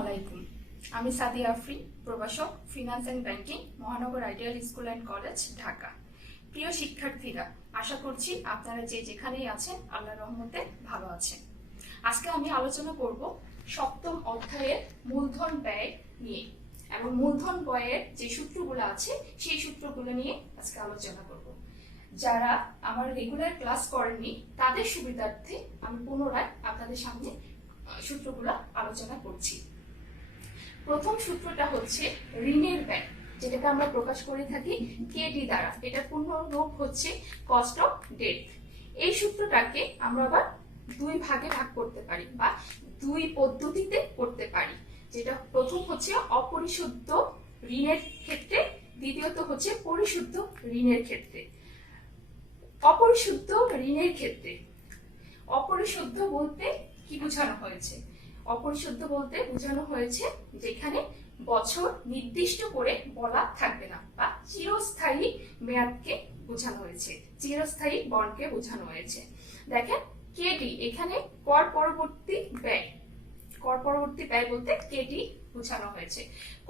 আলাইকুম। আমি সাদিয়া আফরিন, প্রভাষক, ফিনান্স অ্যান্ড ব্যাংকিং, মহানগর ideal school and college, Dhaka. প্রিয় শিক্ষার্থীরা, আশা করছি আপনারা যে যেখানেই আছেন আল্লাহর রহমতে ভালো আছেন। আজকে আমি আলোচনা করব সপ্তম অধ্যায়ের মূলধন ব্যয় নিয়ে, এবং মূলধন ব্যয়ের যে সূত্রগুলো আছে সেই সূত্রগুলো নিয়ে আজকে আলোচনা করব। যারা আমার রেগুলার ক্লাস করেননি তাদের সুবিধার্থে আমি পুনরায় আপনাদের সামনে সূত্রগুলো আলোচনা করছি। প্রথম সূত্রটা হচ্ছে ঋণের ব্যয়, যেটাকে আমরা প্রকাশ করে থাকি কেডি দ্বারা। এটার পূর্ণ রূপ হচ্ছে কস্ট অফ ডেট। এই সূত্রটাকে আমরা আবার দুই ভাগে ভাগ করতে পারি বা দুই পদ্ধতিতে করতে পারি। যেটা প্রথম হচ্ছে অপরিশুদ্ধ ঋণের ক্ষেত্রে, দ্বিতীয়ত হচ্ছে পরিশুদ্ধ ঋণের ক্ষেত্রে। অপরিশুদ্ধ ঋণের ক্ষেত্রে অপরিশুদ্ধ বলতে কি বোঝানো হয়েছে? অপরিশুদ্ধ বলতে বোঝানো হয়েছে যেখানে বছর নির্দিষ্ট করে বলা থাকবে না, বা চিরস্থায়ী মেয়াদকে বোঝানো হয়েছে, চিরস্থায়ী বন্ডকে বোঝানো হয়েছে। দেখেন কেডি এখানে কর পরবর্তী ব্যয়, কর পরবর্তী ব্যয় বলতে কেডি বোঝানো হয়েছে।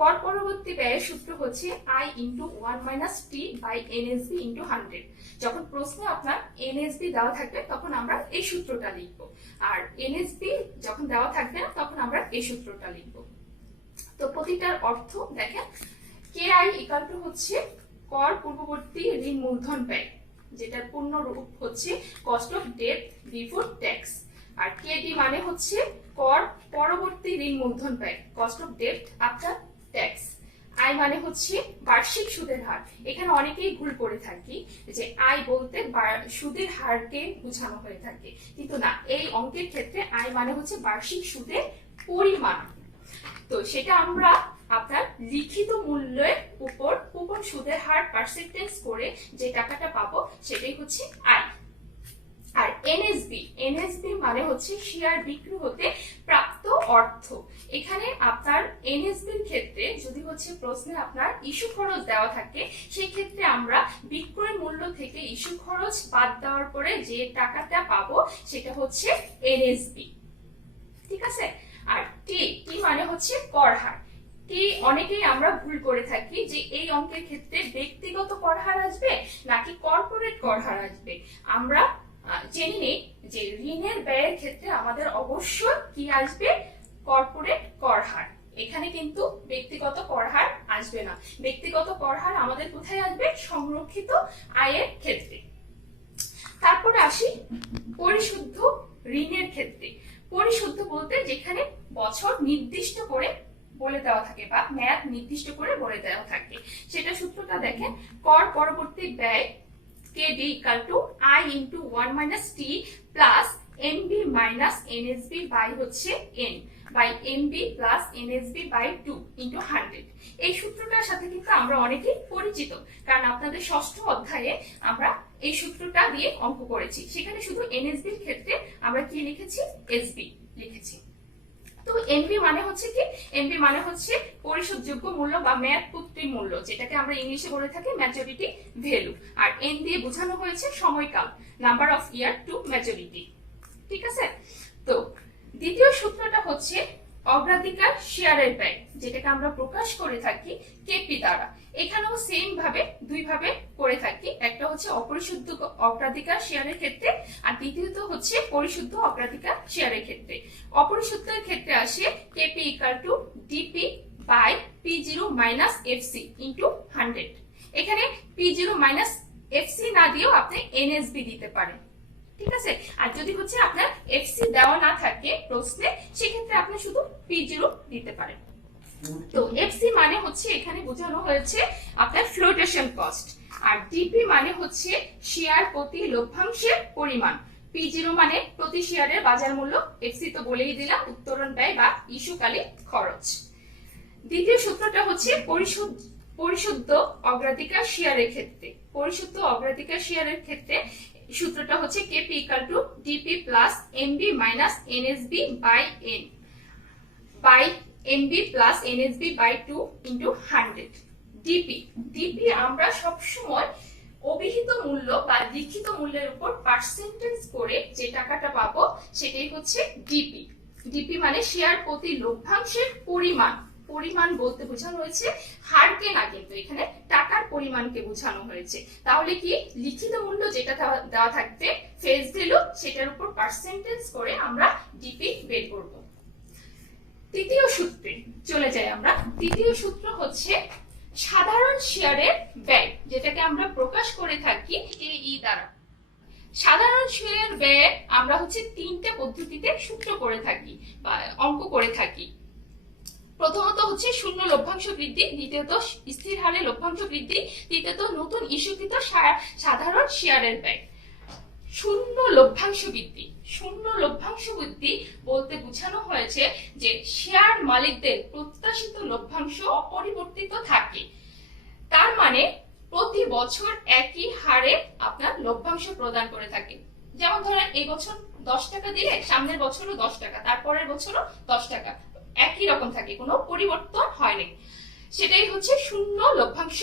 কর পরবর্তী ব্যয়ের সূত্র হচ্ছে I * 1 - T / NSB * 100। যখন প্রশ্নে আপনার NSB দেওয়া থাকবে তখন আমরা এই সূত্রটা লিখব, আর NSB যখন দেওয়া থাকবে না তখন আমরা এই সূত্রটা লিখব। তো প্রতিটার অর্থ দেখেন, KI = হচ্ছে কর পূর্ববর্তী ঋণ মূলধন ব্যয়, যেটার পূর্ণ রূপ হচ্ছে cost of debt before tax. আর কেডি মানে হচ্ছে কর পরবর্তী ঋণ মূলধন ব্যয়, cost of debt after tax. আয় মানে হচ্ছে বার্ষিক সুদের হার। এখানে অনেকেই ভুল করে থাকি যে আয় বলতে সুদের হারকে বোঝানো হয়ে থাকে, কিন্তু না, এই অঙ্কের ক্ষেত্রে আয় মানে হচ্ছে বার্ষিক সুদের পরিমাণ। তো সেটা আমরা আপনার লিখিত মূল্যের উপর কুপন সুদের হার পার্সেন্টেজ করে যে টাকাটা পাবো সেটাই হচ্ছে আয়। আর এনএসবি মানে হচ্ছে শেয়ার বিক্রি হতে প্রাপ্ত অর্থ। এখানে আপনার এনএসবির ক্ষেত্রে যদি হচ্ছে প্রশ্নে আপনার ইস্যু খরচ দেওয়া থাকে, সেই ক্ষেত্রে আমরা বিক্রয় মূল্য থেকে ইস্যু খরচ বাদ দেওয়ার পরে যে টাকাটা পাবো সেটা হচ্ছে এনএসবি। ঠিক আছে? আর টি মানে হচ্ছে কর হার। অনেকেই আমরা ভুল করে থাকি যে এই অঙ্কের ক্ষেত্রে ব্যক্তিগত কর হার আসবে নাকি কর্পোরেট কর হার আসবে। আমরা জেনে নেই যে ঋণের ব্যয়ের ক্ষেত্রে আমাদের অবশ্যই কি আসবে? কর্পোরেট কর হার। এখানে কিন্তু ব্যক্তিগত কর হার আসবে না। ব্যক্তিগত কর হার আমাদের কোথায় আসবে? সংরক্ষিত আয়ের ক্ষেত্রে। তারপরে আসি পরিশুদ্ধ ঋণের ক্ষেত্রে। পরিশুদ্ধ বলতে যেখানে বছর নির্দিষ্ট করে বলে দেওয়া থাকে বা মেয়াদ নির্দিষ্ট করে বলে দেওয়া থাকে, সেটা সূত্রটা দেখেন, কর পরবর্তী ব্যয় KD = I * 1 - T + MB - NSB by হচ্ছে N by MB + NSB by 2 * 100। এই সূত্রটার সাথে কিন্তু আমরা অনেকেই পরিচিত, কারণ আপনাদের ষষ্ঠ অধ্যায়ে আমরা এই সূত্রটা দিয়ে অঙ্ক করেছি। সেখানে শুধু NSB এর ক্ষেত্রে আমরা কি লিখেছি? SB লিখেছি। তো এমবি মানে হচ্ছে কি? এমবি মানে হচ্ছে পরিশোধযোগ্য মূল্য বা মেয়াদপূর্তি মূল্য, যেটাকে আমরা ইংলিশে বলে থাকি ম্যাচুরিটি ভ্যালু। আর এন দিয়ে বোঝানো হয়েছে সময়কাল, number of year to maturity. ঠিক আছে? তো দ্বিতীয় সূত্রটা হচ্ছে অগ্রাধিকার শেয়ারের ব্যয়, যেটাকে আমরা প্রকাশ করে থাকি কেপি দ্বারা। এখানেও সেম ভাবে দুই ভাবে করে থাকি, একটা হচ্ছে অপরিশুদ্ধ অগ্রাধিকার শেয়ারের ক্ষেত্রে, আর দ্বিতীয়ত হচ্ছে পরিশুদ্ধ অগ্রাধিকার শেয়ারের ক্ষেত্রে। অপরিশুদ্ধের ক্ষেত্রে আসে KP = DP by P0 - FC * 100। এখানে P0 - FC না দিয়েও আপনি NSB দিতে পারেন। ঠিক আছে? আর যদি হচ্ছে আপনার এফসি দেওয়া না থাকে প্রশ্নে, সেক্ষেত্রে আপনি শুধু P0 দিতে পারেন। তো এফসি মানে হচ্ছে এখানে বোঝানো হয়েছে আপনার ফ্লোটেশন কস্ট, আর ডিপি মানে হচ্ছে শেয়ার প্রতি লভ্যাংশের পরিমাণ, P0 মানে প্রতি শেয়ারের বাজার মূল্য, এফসি তো বলেই দিলাম উত্তোলন ব্যয় বা ইস্যুকালীন খরচ। দ্বিতীয় সূত্রটা হচ্ছে পরিশুদ্ধ অগ্রাধিকার শেয়ারের ক্ষেত্রে। পরিশুদ্ধ অগ্রাধিকার শেয়ারের ক্ষেত্রে সূত্রটা হচ্ছে KP = DP + MB - NSB by N by MB + NSB by 2 * 100। DP আমরা সবসময় অভিহিত মূল্য বা লিখিত মূল্যের উপর পার্সেন্টেজ করে যে টাকাটা পাবো সেটাই হচ্ছে ডিপি। ডিপি মানে শেয়ার প্রতি লভ্যাংশের পরিমাণ। পরিমাণ বলতে বোঝানো হয়েছে হারকে না, কিন্তু এখানে টাকার পরিমাণকে বোঝানো হয়েছে। তাহলে কি লিখিত মূল্য যেটা দেওয়া থাকবে ফেস ভ্যালু, সেটার উপর পার্সেন্টেজ করে আমরা ডিপি বের করব। তৃতীয় সূত্রে চলে যাই আমরা। তৃতীয় সূত্র হচ্ছে সাধারণ শেয়ারের ব্যয়, যেটাকে আমরা প্রকাশ করে থাকি ই দ্বারা। সাধারণ শেয়ারের ব্যয় আমরা হচ্ছে তিনটা পদ্ধতিতে সূত্র করে থাকি বা অঙ্ক করে থাকি। প্রথমত হচ্ছে শূন্য লভ্যাংশ বৃদ্ধি, দ্বিতীয়ত স্থির হারে লভ্যাংশ বৃদ্ধি, তৃতীয়ত নতুন ইস্যুকৃত সাধারণ শেয়ারের ব্যয়। শূন্য লভ্যাংশ বৃদ্ধি। শূন্য লভ্যাংশ বৃদ্ধি বলতে বোঝানো হয়েছে যে শেয়ার মালিকদের প্রত্যাশিত লভ্যাংশ অপরিবর্তিত থাকে। তার মানে প্রতি বছর একই হারে আপনার লভ্যাংশ প্রদান করে থাকে। যেমন ধরেন এই বছর 10 টাকা দিলে সামনের বছরও 10 টাকা, তারপরের বছরও 10 টাকা, একই রকম থাকে, কোনো পরিবর্তন হয়নি। সেটাই হচ্ছে শূন্য লভ্যাংশ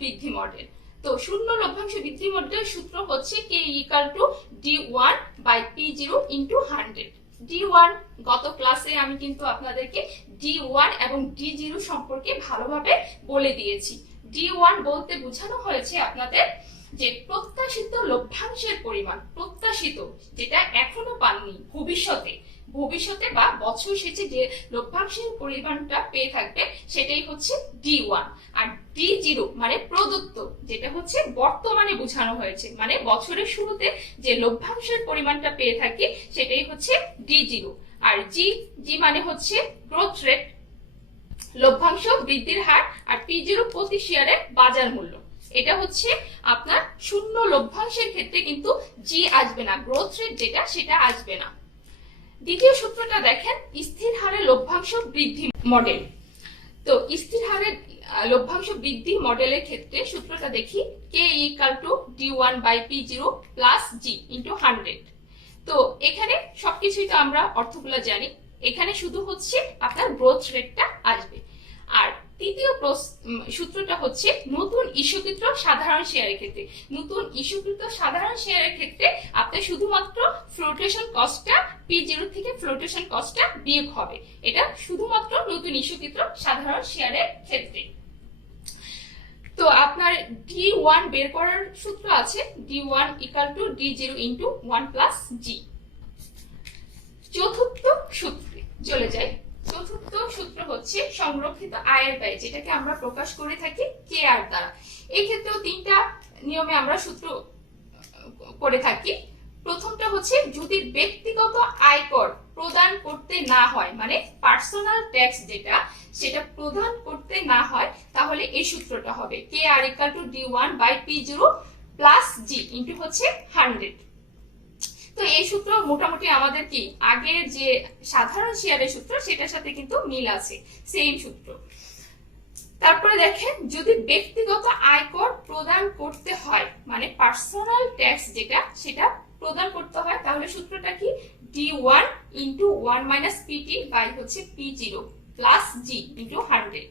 বৃদ্ধি মডেল। তো শূন্য লভ্যাংশ বৃদ্ধি মডেলের সূত্র হচ্ছে K = D1/P0 × 100। D1 গত ক্লাসে আমি কিন্তু আপনাদেরকে D1 এবং D0 সম্পর্কে ভালোভাবে বলে দিয়েছি। D1 বলতে বোঝানো হয়েছে আপনাদের যে প্রত্যাশিত লভ্যাংশের পরিমাণ, প্রত্যাশিত যেটা এখনো পাননি, ভবিষ্যতে বা বছর শেষে যে লভ্যাংশের পরিমাণটা পেয়ে থাকবে সেটাই হচ্ছে D1। আর D0 মানে প্রদত্ত, যেটা হচ্ছে বর্তমানে বোঝানো হয়েছে, মানে বছরের শুরুতে যে লভ্যাংশের পরিমাণটা পেয়ে থাকি সেটাই হচ্ছে D0। আর জি মানে হচ্ছে গ্রোথ রেট, লভ্যাংশ বৃদ্ধির হার, আর P0 প্রতি শেয়ারের বাজার মূল্য। এটা হচ্ছে আপনার শূন্য লভ্যাংশের ক্ষেত্রে কিন্তু জি আসবে না, গ্রোথ রেট যেটা সেটা আসবে না। দ্বিতীয় সূত্রটা দেখেন স্থির হারে লভ্যাংশ বৃদ্ধি মডেল। তো স্থির হারে লভ্যাংশ বৃদ্ধি মডেলের ক্ষেত্রে সূত্রটা দেখি K = D1/P0 + G × 100। তো এখানে সবকিছুই তো আমরা অর্থগুলো জানি, এখানে শুধু হচ্ছে আপনার গ্রোথ রেটটা আসবে। আর তৃতীয় সূত্রটা হচ্ছে নতুন ইস্যুকৃত সাধারণ শেয়ারের ক্ষেত্রে। নতুন ইস্যুকৃত সাধারণ শেয়ারের ক্ষেত্রে আপনার শুধুমাত্র ফ্লোটেশন কস্টটা P0 থেকে ফ্লোটেশন কস্টটা বিয়োগ হবে। এটা শুধুমাত্র নতুন ইস্যুকৃত সাধারণ শেয়ারের ক্ষেত্রে। তো আপনার D1 বের করার সূত্র আছে D1 = D0 × 1 + G। চতুর্থ সূত্রে চলে যাই। চতুর্থ সূত্র হচ্ছে সংরক্ষিত আয়ের ব্যয়, যেটাকে আমরা প্রকাশ করে থাকি KR দ্বারা। এই ক্ষেত্রেও তিনটা নিয়মে আমরা সূত্র করে থাকি। প্রথমটা হচ্ছে যদি ব্যক্তিগত আয়কর প্রদান করতে না হয়, মানে পার্সোনাল ট্যাক্স যেটা সেটা প্রদান করতে না হয়, তাহলে এই সূত্রটা হবে KR = D1/P0 + G × হচ্ছে 100। তো এই সূত্র মোটামুটি আমাদের কি আগের যে সাধারণ শেয়ারের সূত্র সেটার সাথে কিন্তু মিল আছে, সেম সূত্র। তারপরে দেখেন যদি ব্যক্তিগত আয়কর প্রদান করতে হয়, মানে পার্সোনাল ট্যাক্স যেটা সেটা প্রদান করতে হয়, তাহলে সূত্রটা কি D1 × 1 - PT হচ্ছে P0 + G × 100।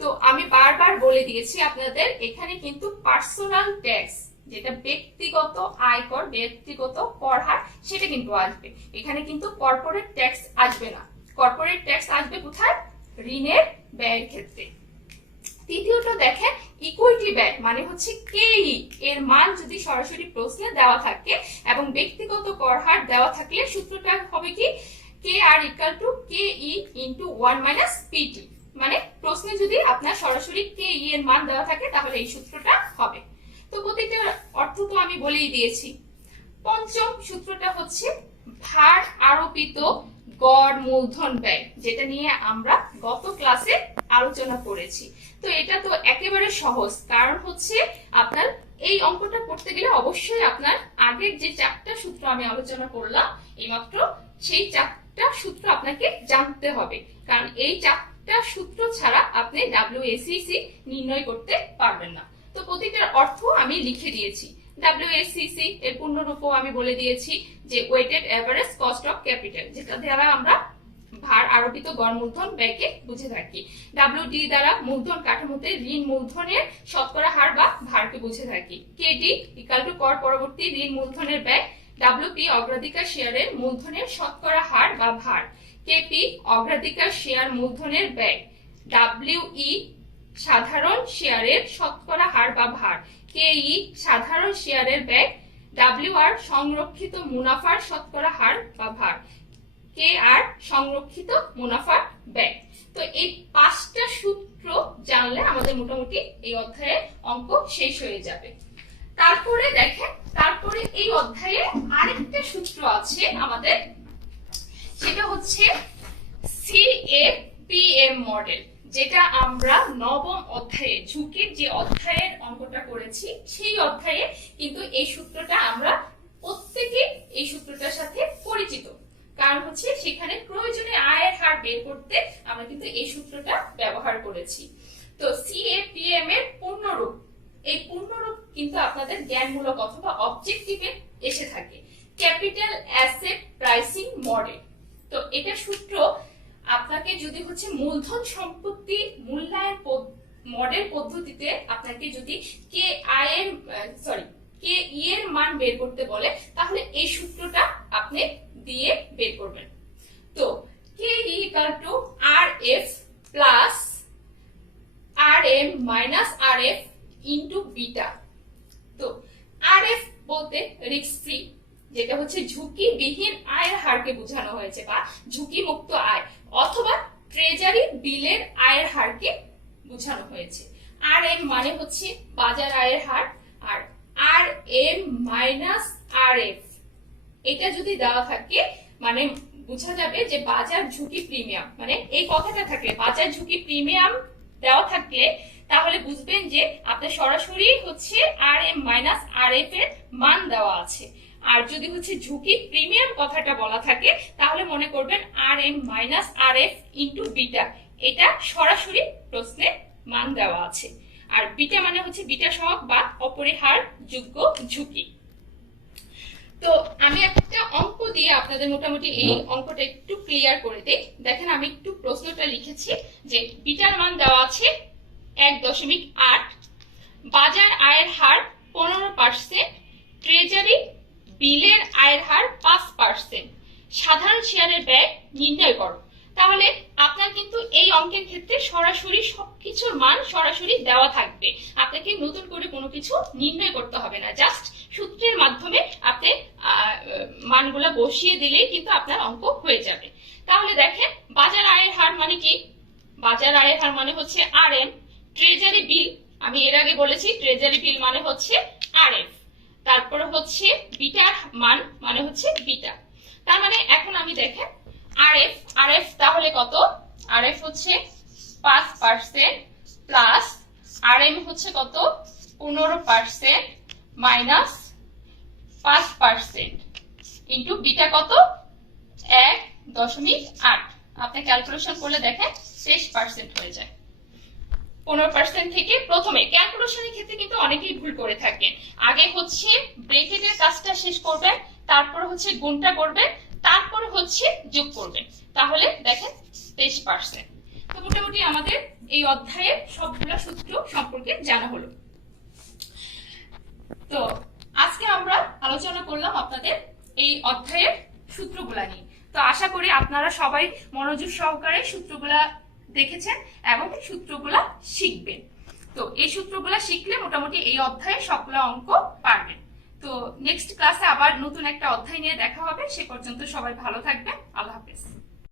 তো আমি বারবার বলে দিয়েছি আপনাদের, এখানে কিন্তু পার্সোনাল ট্যাক্স যেটা ব্যক্তিগত আয়কর, ব্যক্তিগত কর হার, সেটা কিন্তু আসবে। এখানে কিন্তু কর্পোরেট ট্যাক্স আসবে না। কর্পোরেট ট্যাক্স আসবে কোথায়? ঋণের ব্যয়ের ক্ষেত্রে। তৃতীয়টা দেখেন ইকুইটি ব্যয়, মানে হচ্ছে KE এর মান যদি সরাসরি প্রশ্নে দেওয়া থাকে এবং ব্যক্তিগত কর হার দেওয়া থাকলে সূত্রটা হবে কি KR = KE × 1 - PT। মানে প্রশ্নে যদি আপনার সরাসরি KE এর মান দেওয়া থাকে তাহলে এই সূত্রটা হবে। তো প্রতিটা অর্থ তো আমি বলেই দিয়েছি। পঞ্চম সূত্রটা হচ্ছে ভার আরোপিত গড় মূলধন ব্যয়, যেটা নিয়ে আমরা গত ক্লাসে আলোচনা করেছি। তো এটা তো একেবারে সহজ, কারণ হচ্ছে আপনার এই অঙ্কটা করতে গেলে অবশ্যই আপনার আগের যে 4টা সূত্র আমি আলোচনা করলাম এইমাত্র, সেই 4টা সূত্র আপনাকে জানতে হবে, কারণ এই 4টা সূত্র ছাড়া আপনি WACC নির্ণয় করতে পারবেন না। তো প্রতিটার অর্থ আমি লিখে দিয়েছি। WACC এর পূর্ণরূপও আমি বলে দিয়েছি যে weighted average cost of capital, যেটা দ্বারা আমরা ভার আরোপিত গড় মূলধন ব্যয়কে বুঝে থাকি। WD দ্বারা মূলধন কাঠামোতে ঋণ মূলধনের শতকরা হার বা ভারকে বুঝে থাকি। KD = কর পরবর্তী ঋণ মূলধনের ব্যয়। WP অগ্রাধিকার শেয়ারের মূলধনের শতকরা হার বা ভার। কেপি অগ্রাধিকার শেয়ার মূলধনের ব্যয়। ডাব্লিউই সাধারণ শেয়ারের শতকরা হার বা ভার। কেই সাধারণ শেয়ারের ব্যয়। ডাব্লিউআর সংরক্ষিত মুনাফার শতকরা হার বা ভার। কেআর সংরক্ষিত মুনাফার ব্যয়। তো এই 5টা সূত্র জানলে আমাদের মোটামুটি এই অধ্যায়ে অঙ্ক শেষ হয়ে যাবে। তারপরে দেখেন, তারপরে এই অধ্যায়ে আরেকটা সূত্র আছে আমাদের, সেটা হচ্ছে সিএপিএম মডেল, যেটা আমরা নবম অধ্যায়ে ঝুঁকির যে অধ্যায়ের অঙ্কটা করেছি সেই অধ্যায়ে কিন্তু এই সূত্রটা আমরা প্রত্যেকে এই সূত্রটার সাথে পরিচিত। কারণ হচ্ছে সেখানে প্রয়োজনীয় আয়ের হার বের করতে আমরা কিন্তু এই সূত্রটা ব্যবহার করেছি। তো সিএপিএম এর পূর্ণরূপ, এই পূর্ণরূপ কিন্তু আপনাদের জ্ঞানমূলক অথবা অবজেক্টিভে এসে থাকে। Capital asset pricing model. তো এটা সূত্র আপনাকে যদি হচ্ছে মূলধন সম্পত্তি মূল্যায়ন মডেল পদ্ধতিতে আপনাকে যদি কে ই এর মান বের করতে বলে, তাহলে এই সূত্রটা আপনি দিয়ে বের করবেন। তো K equal to R F plus R M minus R F into beta. তো আর এফ বলতে রিস্ক ফ্রি, যেটা হচ্ছে ঝুঁকিবিহীন আয়ের হারকে বোঝানো হয়েছে, বা ঝুঁকি মুক্ত আয়, অথবা ট্রেজারি বিলের আয়ের হারকে বোঝানো হয়েছে। আর এম মানে হচ্ছে বাজার আয়ের হার, আর আর এম মাইনাস আর এফ এটা যদি দেওয়া থাকে মানে বোঝা যাবে যে বাজার ঝুঁকি প্রিমিয়াম, মানে এই কথাটা থাকলে বাজার ঝুঁকি প্রিমিয়াম দেওয়া থাকলে তাহলে বুঝবেন যে আপনার সরাসরি হচ্ছে আর এম মাইনাস আর এফ এর মান দেওয়া আছে। আর যদি হচ্ছে ঝুঁকি প্রিমিয়াম কথাটা বলা থাকে তাহলে মনে করবেন আর M minus R F into beta, এটা সরাসরি প্রশ্নে মান দেওয়া আছে। আর বিটা মানে হচ্ছে বিটা সহগ বা অপরিহারযোগ্য ঝুঁকি। তো আমি একটা অঙ্ক দিয়ে আপনাদের মোটামুটি এই অঙ্কটা একটু ক্লিয়ার করে দিই। দেখেন আমি একটু প্রশ্নটা লিখেছি যে বিটার মান দেওয়া আছে 1.8, বাজার আয়ের হার 15%, ট্রেজারি বিলের আয়ের হার 5%, সাধারণ শেয়ারের ব্যয় নির্ণয় করো। তাহলে আপনার কিন্তু এই অঙ্কের ক্ষেত্রে সরাসরি সবকিছুর মান সরাসরি দেওয়া থাকবে, আপনাকে নতুন করে কোনো কিছু নির্ণয় করতে হবে না, জাস্ট সূত্রের মাধ্যমে আপনি মানগুলো বসিয়ে দিলেই কিন্তু আপনার অঙ্ক হয়ে যাবে। তাহলে দেখেন বাজার আয়ের হার মানে কি, বাজার আয়ের হার মানে হচ্ছে আর এম, ট্রেজারি বিল আমি এর আগে বলেছি ট্রেজারি বিল মানে হচ্ছে আর এফ, তারপরে হচ্ছে বিটার মান মানে হচ্ছে বিটা। তার মানে এখন আমি দেখেন আর এফ তাহলে কত, আর এফ হচ্ছে 5% প্লাস আর এম হচ্ছে কত 15% মাইনাস 5% ইন্টু বিটা কত 1.8। আপনি ক্যালকুলেশন করলে দেখেন 23% হয়ে যায়। 15% থেকে প্রথমে ক্যালকুলেশনের ক্ষেত্রে কিন্তু অনেকেই ভুল করে থাকেন, আগে হচ্ছে ব্র্যাকেটের কাজটা শেষ করবেন, তারপর হচ্ছে গুণটা করবেন, তারপর হচ্ছে যোগ করবেন, তাহলে দেখেন 23%। তো মোটামুটি আমাদের এই অধ্যায়ের সবগুলো সূত্র সম্পর্কে জানা হলো। তো আজকে আমরা আলোচনা করলাম আপনাদের এই অধ্যায়ের সূত্রগুলা নিয়ে। তো আশা করি আপনারা সবাই মনোযোগ সহকারে সূত্রগুলা দেখেছেন এবং সূত্রগুলা শিখবেন। তো এই সূত্রগুলা শিখলে মোটামুটি এই অধ্যায়ে সবগুলা অঙ্ক পারবেন। তো নেক্সট ক্লাসে আবার নতুন একটা অধ্যায় নিয়ে দেখা হবে, সে পর্যন্ত সবাই ভালো থাকবেন।